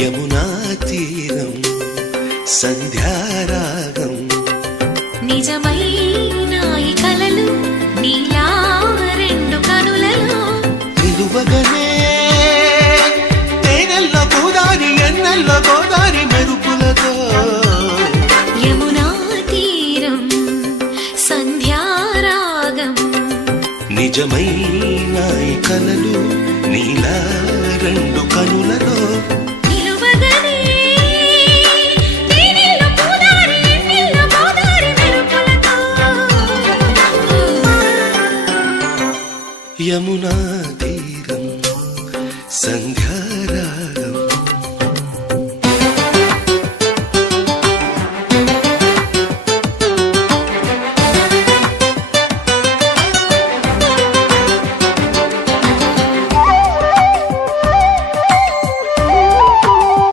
యమునా తీరం సంధ్యారాగం నిజమైన ఈ కలలు నీలా రెండు కనులలో నిలువగనే తేనెల్ల గోదారి ఎన్నెల్ల గోదారి మెరుపులతో యమునా తీరం సంధ్యారాగం నిజమైన ఈ కలలు నీలా రెండు కనులలో యమునా